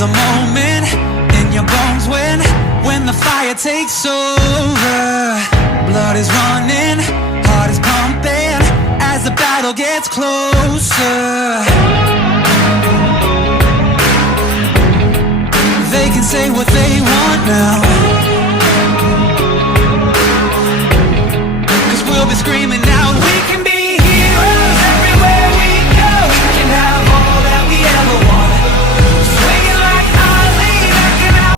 There's a moment in your bones when the fire takes over. Blood is running, heart is pumping as the battle gets closer. They can say what they want now, 'cause we'll be screaming